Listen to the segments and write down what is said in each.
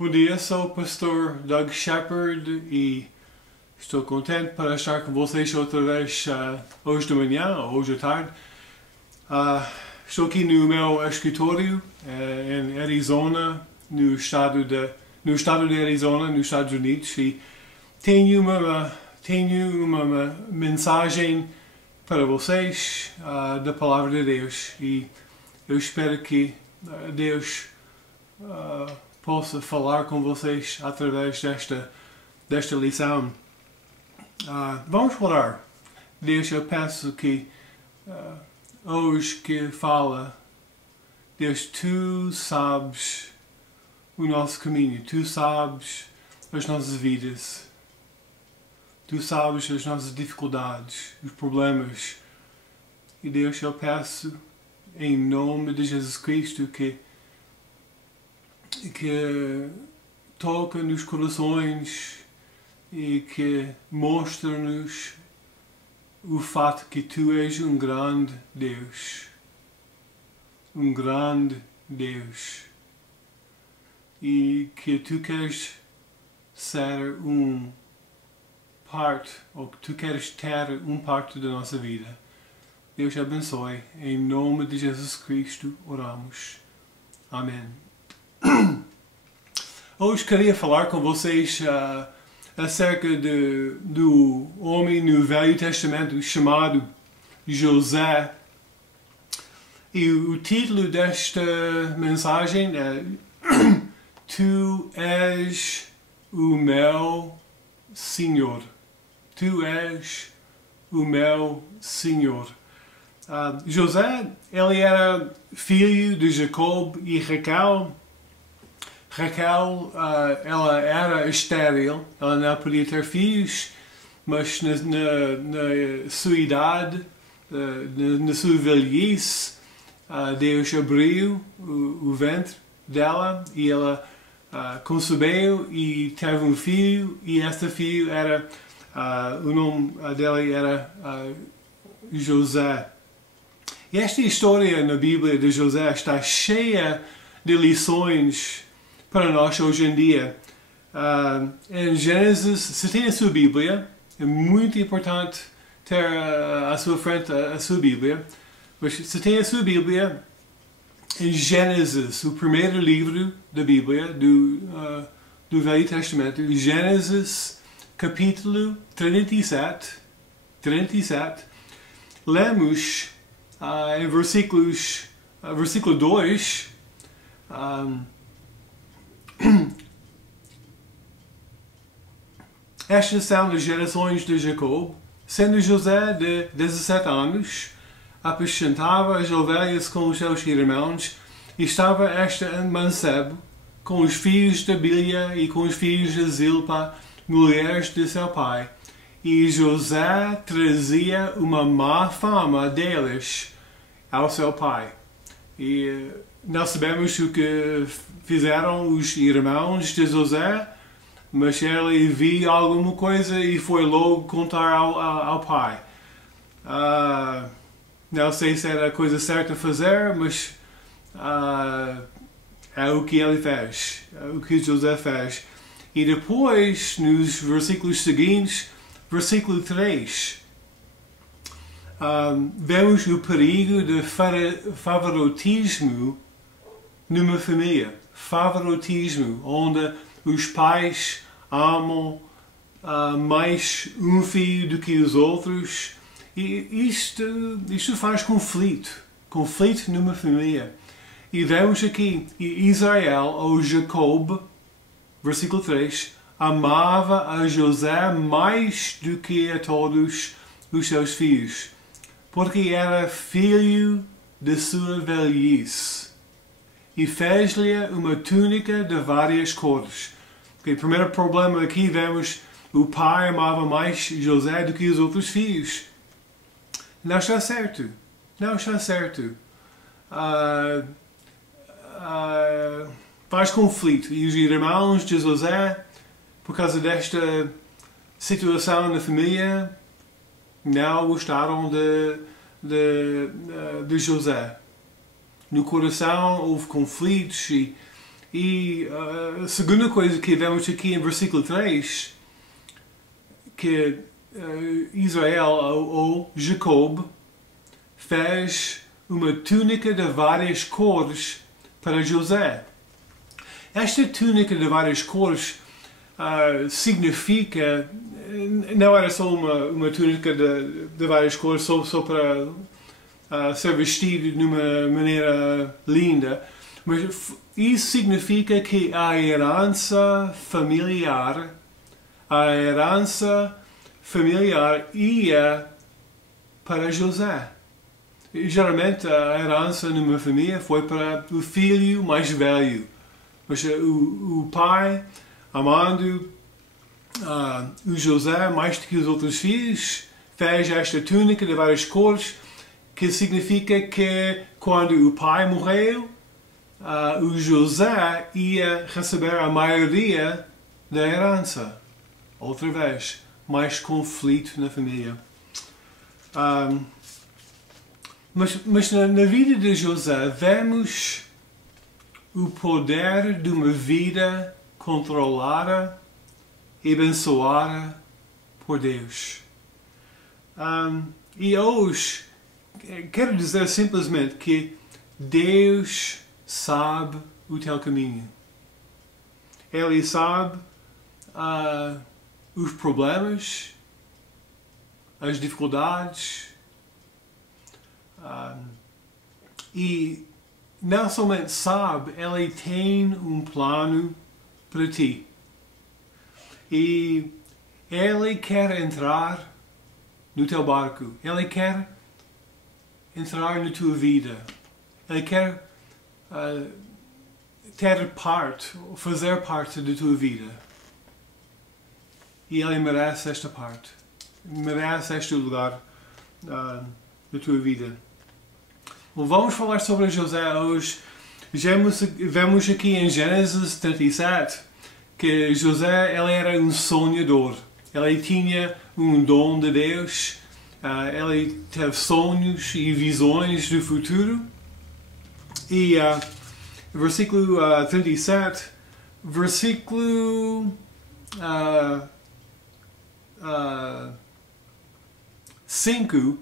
Bom dia, sou o pastor Doug Shepard e estou contente para estar com vocês outra vez hoje de manhã ou hoje à tarde. Estou aqui no meu escritório em Arizona, no estado de Arizona, nos Estados Unidos, e tenho uma mensagem para vocês da Palavra de Deus, e eu espero que Deus possa falar com vocês através desta lição. Vamos orar. Deus, eu peço que hoje que fala, Deus, Tu sabes o nosso caminho, Tu sabes as nossas vidas, Tu sabes as nossas dificuldades, os problemas. E Deus, eu peço em nome de Jesus Cristo que toca nos corações e que mostra-nos o fato que Tu és um grande Deus. Um grande Deus. E que Tu queres ser ou que Tu queres ter parte da nossa vida. Deus abençoe. Em nome de Jesus Cristo oramos. Amém. Hoje queria falar com vocês acerca do homem no Velho Testamento chamado José. E o título desta mensagem é Tu és o meu Senhor. Tu és o meu Senhor. José, ele era filho de Jacob e Raquel. Raquel, ela era estéril, ela não podia ter filhos, mas na sua idade, na sua velhice, Deus abriu o ventre dela e ela concebeu e teve um filho, e este filho era, o nome dele era José. E esta história na Bíblia de José está cheia de lições para nós hoje em dia. Em Gênesis, se tem a sua Bíblia, é muito importante ter à sua frente a sua Bíblia, mas se tem a sua Bíblia, em Gênesis, o primeiro livro da Bíblia, do Velho Testamento, Gênesis capítulo 37, lemos em versículo 2, estas são as gerações de Jacob. Sendo José de 17 anos, apacentava as ovelhas com os seus irmãos, e estava em mancebo com os filhos de Bilha e com os filhos de Zilpa, mulheres de seu pai. E José trazia uma má fama deles ao seu pai. E nós sabemos o que fizeram os irmãos de José, mas ele viu alguma coisa e foi logo contar ao pai. Não sei se era a coisa certa a fazer, mas é o que ele fez, é o que José fez. E depois, nos versículos seguintes, versículo 3, vemos o perigo de favoritismo numa família. Favoritismo, onde os pais amam mais um filho do que os outros. E isto faz conflito numa família. E vemos aqui, Israel, ou Jacob, versículo 3, amava a José mais do que a todos os seus filhos, porque era filho de sua velhice, e fez-lhe uma túnica de várias cores. Okay, primeiro problema aqui, vemos o pai amava mais José do que os outros filhos. Não está certo. Não está certo. Faz conflito. E os irmãos de José, por causa desta situação na família, não gostaram de José. No coração houve conflitos E a segunda coisa que vemos aqui em versículo 3, que Israel, ou Jacob, fez uma túnica de várias cores para José. Esta túnica de várias cores significa, não era só uma túnica de várias cores, só para ser vestido de uma maneira linda, mas isso significa que a herança familiar ia para José. E, geralmente a herança numa família foi para o filho mais velho. Mas o pai, amando o José mais do que os outros filhos, fez esta túnica de várias cores, que significa que quando o pai morreu, o José ia receber a maioria da herança. Outra vez, mais conflito na família. Mas na vida de José vemos o poder de uma vida controlada e abençoada por Deus. E hoje, quero dizer simplesmente que Deus sabe o teu caminho. Ele sabe os problemas, as dificuldades, e não somente sabe, Ele tem um plano para ti. E Ele quer entrar no teu barco. Ele quer entrar na tua vida. Ele quer ter parte, fazer parte da tua vida. E Ele merece esta parte. Merece este lugar da tua vida. Bom, vamos falar sobre José hoje. Vemos aqui em Gênesis 37 que José ele era um sonhador. Ele tinha um dom de Deus. Ele teve sonhos e visões do futuro. E versículo 37, versículo 5,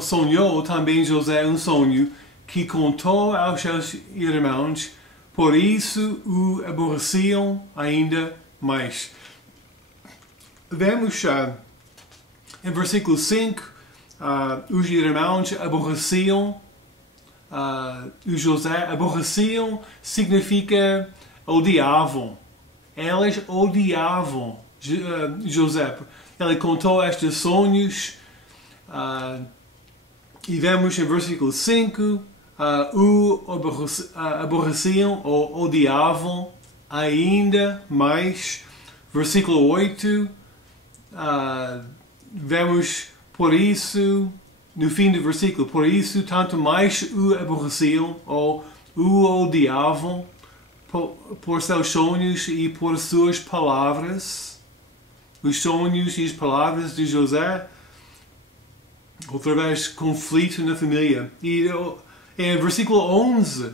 sonhou também José um sonho que contou aos seus irmãos, por isso o aborreciam ainda mais. Vemos em versículo 5, os irmãos aborreciam o José. Aborreciam significa odiavam. Eles odiavam José. Ele contou estes sonhos e vemos em versículo 5 o aborreciam ou odiavam ainda mais. Versículo 8 vemos por isso, no fim do versículo, por isso tanto mais o aborreciam ou o odiavam por seus sonhos e por suas palavras. Os sonhos e as palavras de José, outra vez, conflito na família. E em versículo 11,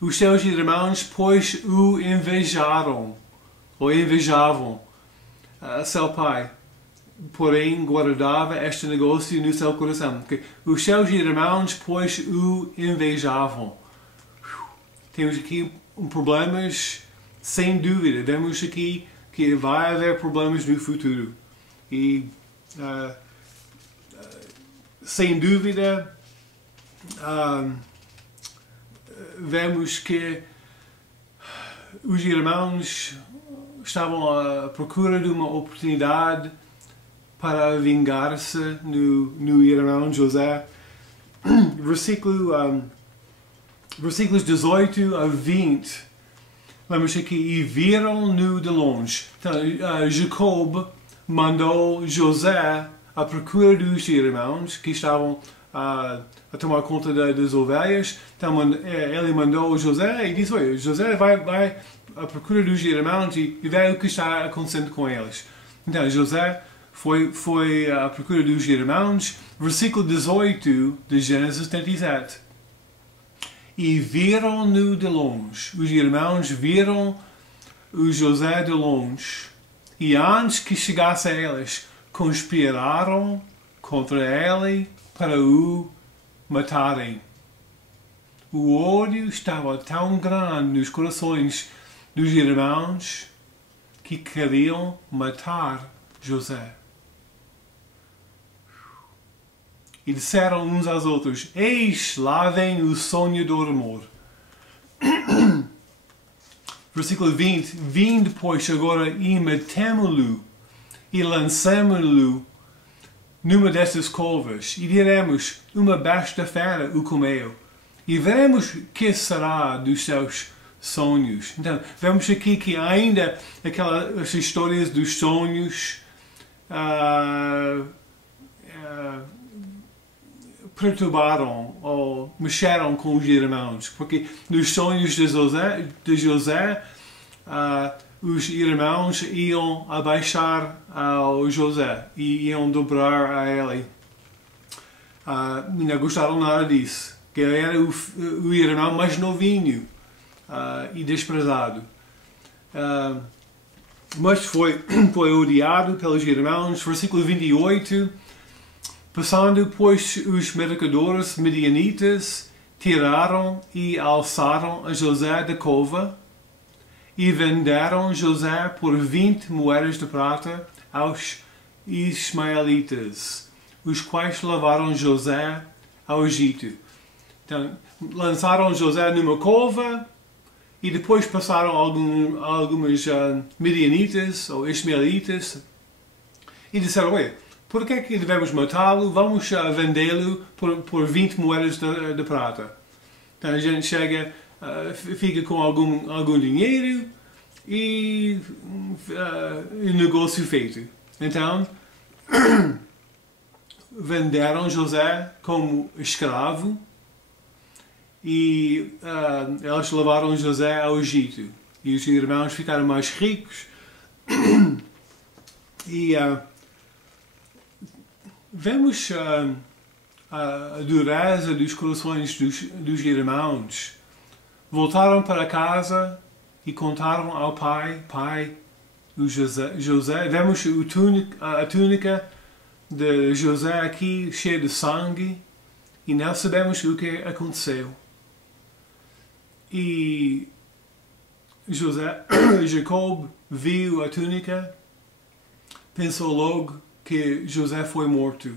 os seus irmãos, pois, o invejaram, ou invejavam seu pai. Porém, guardava este negócio no seu coração. Os seus irmãos, pois, o invejavam. Temos aqui problemas, sem dúvida. Vemos aqui que vai haver problemas no futuro. E, sem dúvida, vemos que os irmãos estavam à procura de uma oportunidade para vingar-se no irmão José. Versículos 18 a 20. Vamos aqui, e viram-no de longe. Então, Jacob mandou José à procura dos irmãos que estavam a tomar conta das ovelhas. Então, ele mandou José e disse: olha, José vai à procura dos irmãos e vê o que está acontecendo com eles. Então, José foi à procura dos irmãos. Versículo 18 de Gênesis 37. e viram-no de longe. Os irmãos viram o José de longe e antes que chegasse a eles, conspiraram contra ele para o matarem. O ódio estava tão grande nos corações dos irmãos que queriam matar José. E disseram uns aos outros: eis, lá vem o sonhador amor. Versículo 20. Vinde, pois, agora e matemo-lo e lançemo-lo numa destas covas e diremos: uma besta fera o comeu. E veremos que será dos seus sonhos. Então, vemos aqui que ainda aquelas histórias dos sonhos perturbaram ou mexeram com os irmãos, porque nos sonhos de José, os irmãos iam abaixar ao José e iam dobrar a ele. Não gostaram nada disso, que ele era o irmão mais novinho e desprezado. Mas foi odiado pelos irmãos. Versículo 28. Passando, pois, os mercadores medianitas, tiraram e alçaram a José da cova e venderam José por 20 moedas de prata aos ismaelitas, os quais levaram José ao Egito. Então, lançaram José numa cova e depois passaram algumas medianitas ou ismaelitas e disseram: olha, por que é que devemos matá-lo? Vamos vendê-lo por 20 moedas de prata. Então a gente chega, fica com algum dinheiro e o negócio feito. Então venderam José como escravo e eles levaram José ao Egito. E os irmãos ficaram mais ricos e vemos a dureza dos corações dos irmãos. Voltaram para casa e contaram ao pai, o José. Vemos a túnica de José aqui cheia de sangue e não sabemos o que aconteceu. E Jacob viu a túnica, pensou logo que José foi morto.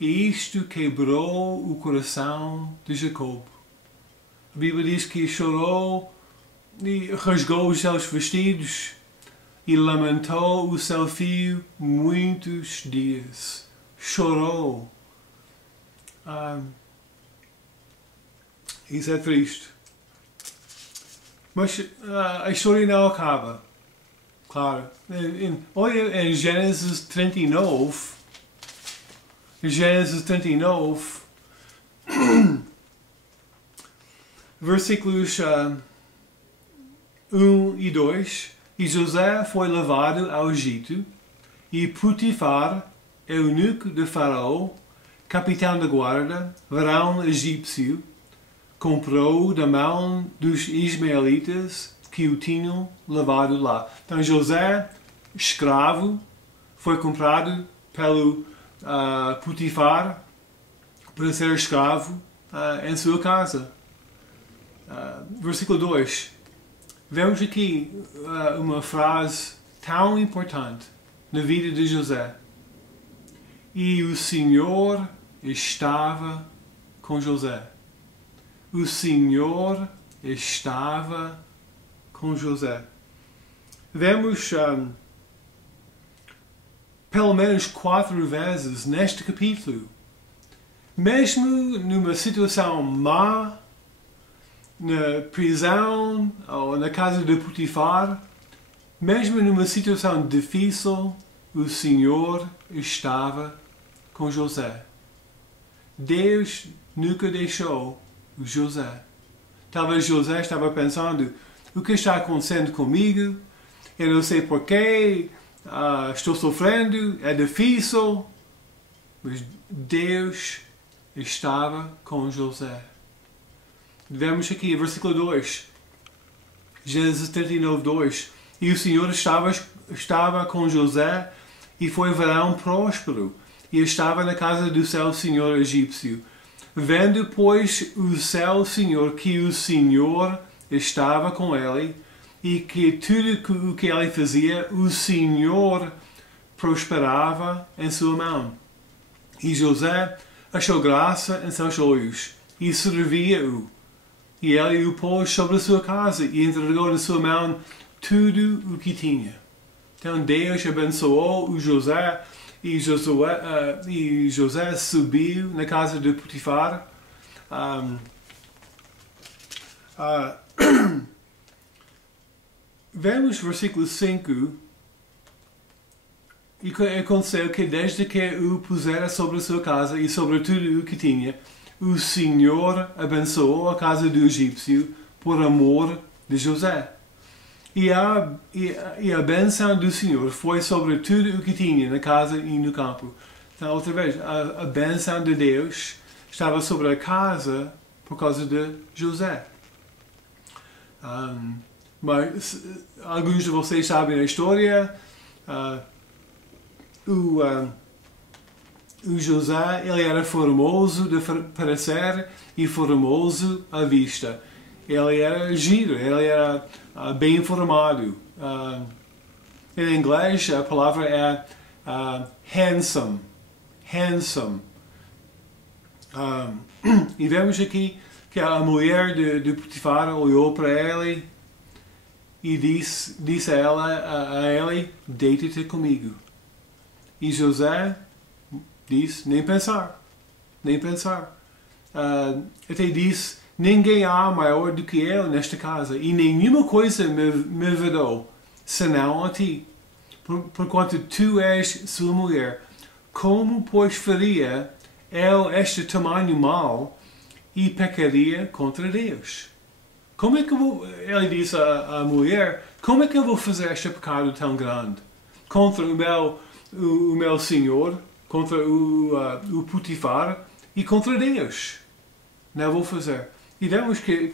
E isto quebrou o coração de Jacob. A Bíblia diz que chorou e rasgou os seus vestidos e lamentou o seu filho muitos dias. Chorou. Isso é triste. Mas a história não acaba. Claro. Olha em Gênesis 39. Versículos 1 e 2. E José foi levado ao Egito, e Potifar, eunuco de Faraó, capitão da guarda, varão egípcio, comprou da mão dos ismaelitas que o tinham levado lá. Então José, escravo, foi comprado pelo Potifar para ser escravo em sua casa. Versículo 2. Vemos aqui uma frase tão importante na vida de José. E o Senhor estava com José. O Senhor estava com José. Vemos pelo menos 4 vezes neste capítulo, mesmo numa situação má, na prisão ou na casa de Potifar, mesmo numa situação difícil, o Senhor estava com José. Deus nunca deixou o José. Talvez José estava pensando: o que está acontecendo comigo? Eu não sei porquê, estou sofrendo, é difícil. Mas Deus estava com José. Vemos aqui, versículo 2. Gênesis 39, 2. E o Senhor estava com José e foi varão próspero, e estava na casa do seu senhor egípcio. Vendo, pois, o seu senhor que o Senhor estava com ele, e que tudo o que ele fazia, o Senhor prosperava em sua mão. E José achou graça em seus olhos, e servia-o. E ele o pôs sobre a sua casa, e entregou na sua mão tudo o que tinha. Então Deus abençoou o José, e José subiu na casa de Potifar. Vemos versículo 5. E aconteceu que desde que o pusera sobre a sua casa e sobre tudo o que tinha, o Senhor abençoou a casa do egípcio por amor de José. E a bênção do Senhor foi sobre tudo o que tinha na casa e no campo. Então, outra vez, a bênção de Deus estava sobre a casa por causa de José. Mas alguns de vocês sabem a história. O José, ele era formoso de parecer e formoso à vista. Ele era giro, ele era bem informado. Em inglês a palavra é handsome. Handsome. E vemos aqui que a mulher de Potifar olhou para ele e disse a ele, deita-te comigo. E José disse, nem pensar, nem pensar. Até disse, ninguém há maior do que eu nesta casa, e nenhuma coisa me vedou, senão a ti, porquanto tu és sua mulher. Como, pois, faria eu este tamanho mal e pecaria contra Deus? Como é que ele disse à mulher, como é que eu vou fazer este pecado tão grande contra o meu senhor, contra o Potifar e contra Deus? Não vou fazer. E vemos que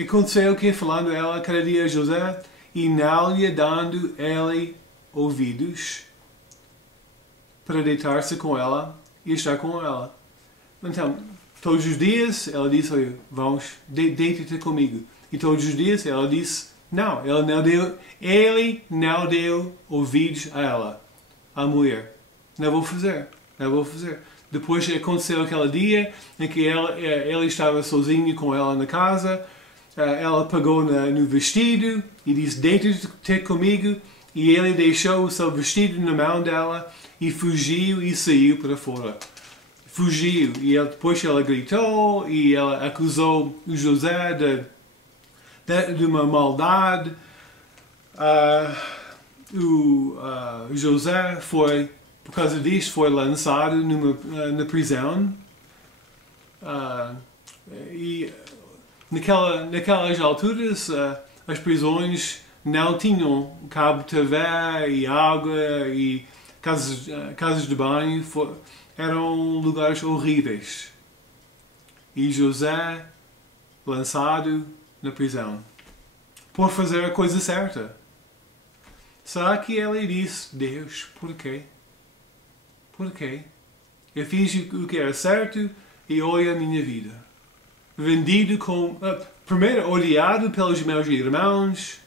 aconteceu que falando ela cada dia a José e não lhe dando ele ouvidos para deitar-se com ela e estar com ela. Então, todos os dias ela disse, olha, vamos, deita-te comigo. E todos os dias ela disse, não, ele não deu ouvidos a ela, à mulher. Não vou fazer, não vou fazer. Depois aconteceu aquele dia em que ele estava sozinho com ela na casa, ela pegou no vestido e disse, deita-te comigo, e ele deixou o seu vestido na mão dela e fugiu e saiu para fora. Fugiu, e depois ela gritou e ela acusou o José de uma maldade. O José foi, por causa disto, foi lançado na prisão. E naquelas alturas as prisões não tinham cabo de TV e água e casas de banho. Eram lugares horríveis. E José lançado na prisão por fazer a coisa certa. Será que ele disse, Deus, por quê? Por quê? Eu fiz o que era certo e olha a minha vida. Vendido como... primeiro odiado pelos meus irmãos,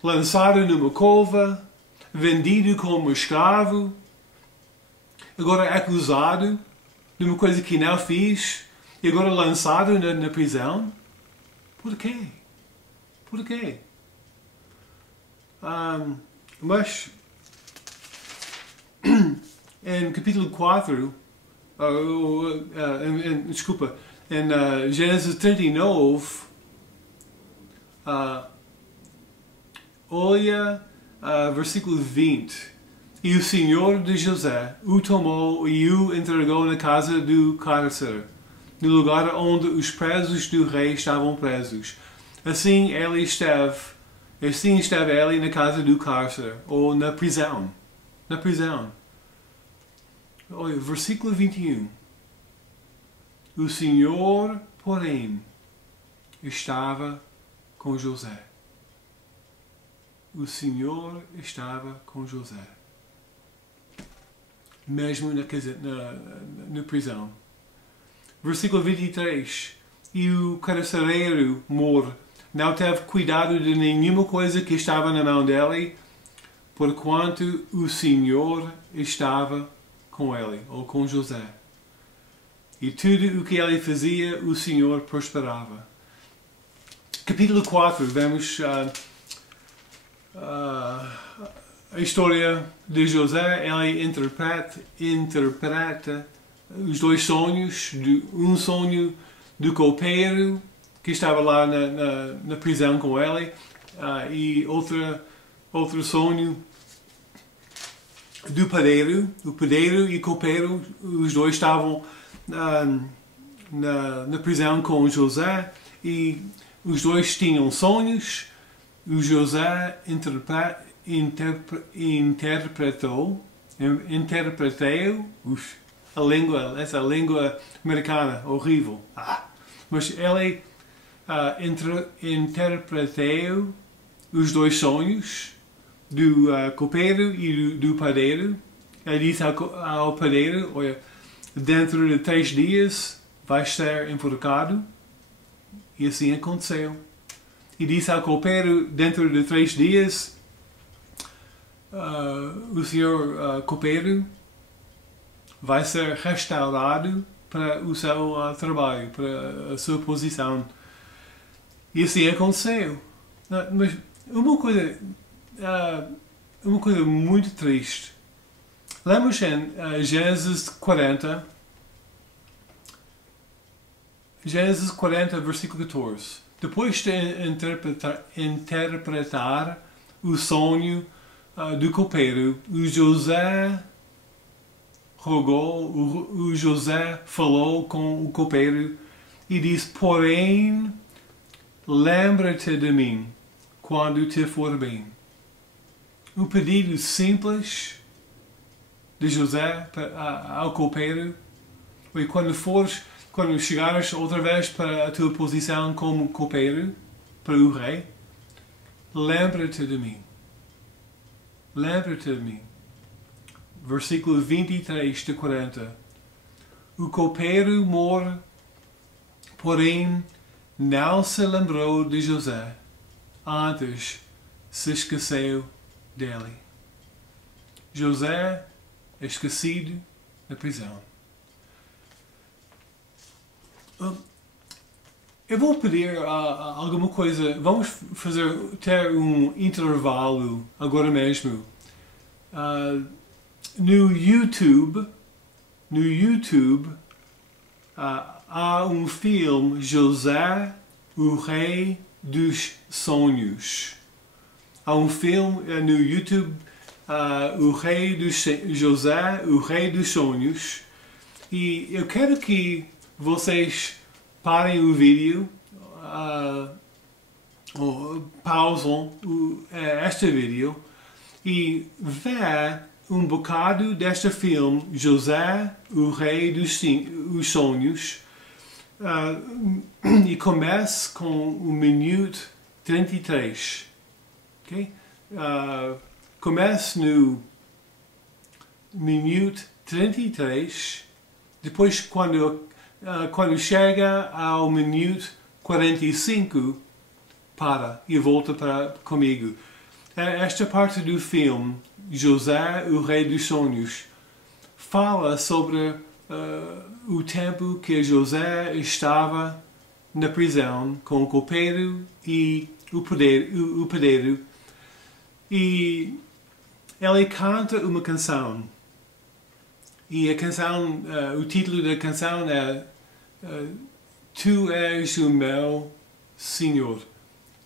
lançado numa cova, vendido como escravo, agora acusado de uma coisa que não fiz, e agora lançado na prisão. Por quê? Por quê? Mas em capítulo 4, desculpa, em Gênesis 39, olha versículo 20. E o Senhor de José o tomou e o entregou na casa do cárcere, no lugar onde os presos do rei estavam presos. Assim esteve ele na casa do cárcere, ou na prisão. Na prisão. Olha, versículo 21. O Senhor, porém, estava com José. O Senhor estava com José. Mesmo na prisão. Versículo 23. E o carcereiro mor não teve cuidado de nenhuma coisa que estava na mão dele, porquanto o Senhor estava com ele, ou com José. E tudo o que ele fazia, o Senhor prosperava. Capítulo 4, vemos a história de José. Ele interpreta os dois sonhos, um sonho do copeiro que estava lá na prisão com ele, e outro sonho do padeiro. O padeiro e o copeiro, os dois estavam na prisão com José, e os dois tinham sonhos. O José interpretou essa língua americana horrível. Mas ele interpretou os dois sonhos do copeiro e do padeiro. Ele disse ao padeiro: olha, dentro de 3 dias vais ser enforcado. E assim aconteceu. E disse ao copeiro: dentro de 3 dias o senhor copeiro vai ser restaurado para o seu trabalho, para a sua posição. E assim aconteceu. Mas uma coisa muito triste. Lemos em Gênesis 40, versículo 14. Depois de interpretar o sonho do copeiro, o José falou com o copeiro e disse: porém, lembra-te de mim quando te for bem. Um pedido simples de José ao copeiro: e quando chegares outra vez para a tua posição como copeiro, para o rei, lembra-te de mim. Lembra-te de mim. Versículo 23 de 40. O copeiro mor, porém, não se lembrou de José, antes se esqueceu dele. José esquecido na prisão. Eu vou pedir alguma coisa. Vamos ter um intervalo agora mesmo. No YouTube há um filme, José, o Rei dos Sonhos. Há um filme no YouTube, José, o Rei dos Sonhos. E eu quero que vocês parem o vídeo, ou pausam este vídeo e vê um bocado deste filme, José, o Rei dos Sonhos, e comece com o minuto 33. Okay? Comece no minuto 33, depois quando chega ao minuto 45, para e volta comigo. Esta parte do filme, José, o Rei dos Sonhos, fala sobre o tempo que José estava na prisão com o copeiro e o padeiro, e ele canta uma canção. E a canção, o título da canção é Tu és o meu Senhor.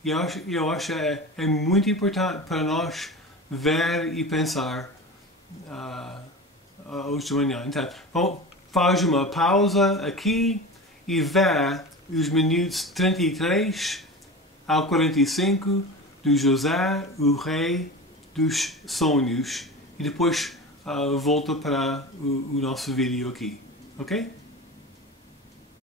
E eu acho é muito importante para nós ver e pensar hoje de manhã. Então, faz uma pausa aqui e vê os minutos 33 ao 45 do José, o Rei dos Sonhos. E depois volta para o nosso vídeo aqui. Ok?